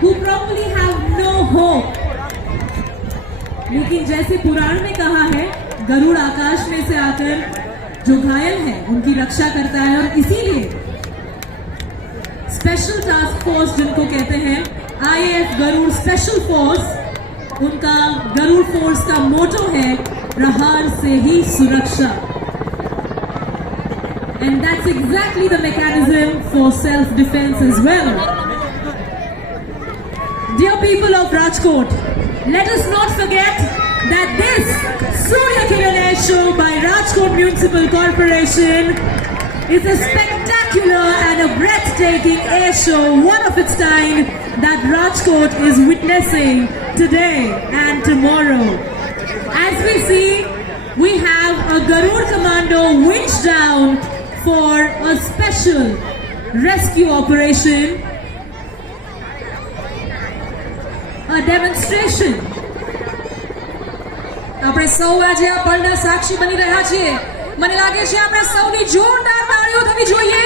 who probably have no hope. लेकिन जैसे पुराण में कहा है, गरुड़ आकाश में से आकर जो घायल है उनकी रक्षा करता है, और इसीलिए स्पेशल टास्क फोर्स जिनको कहते हैं IAF गरुड़ स्पेशल फोर्स, उनका गरुड़ फोर्स का मोटो है प्रहार से ही सुरक्षा. And that's exactly the mechanism for self-defense as well. Dear people of Rajkot, let us not forget that this Surya Kiran Air Show by Rajkot Municipal Corporation is a spectacular and a breathtaking air show, one of its kind, that Rajkot is witnessing today and tomorrow. As we see, we have a Garud Commando winched down for a special rescue operation, a demonstration. આપણે સૌ આજે આ પળના સાક્ષી બની રહ્યા છીએ. મને લાગે છે આપણે સૌની જોરદાર તાળીઓ થવી જોઈએ.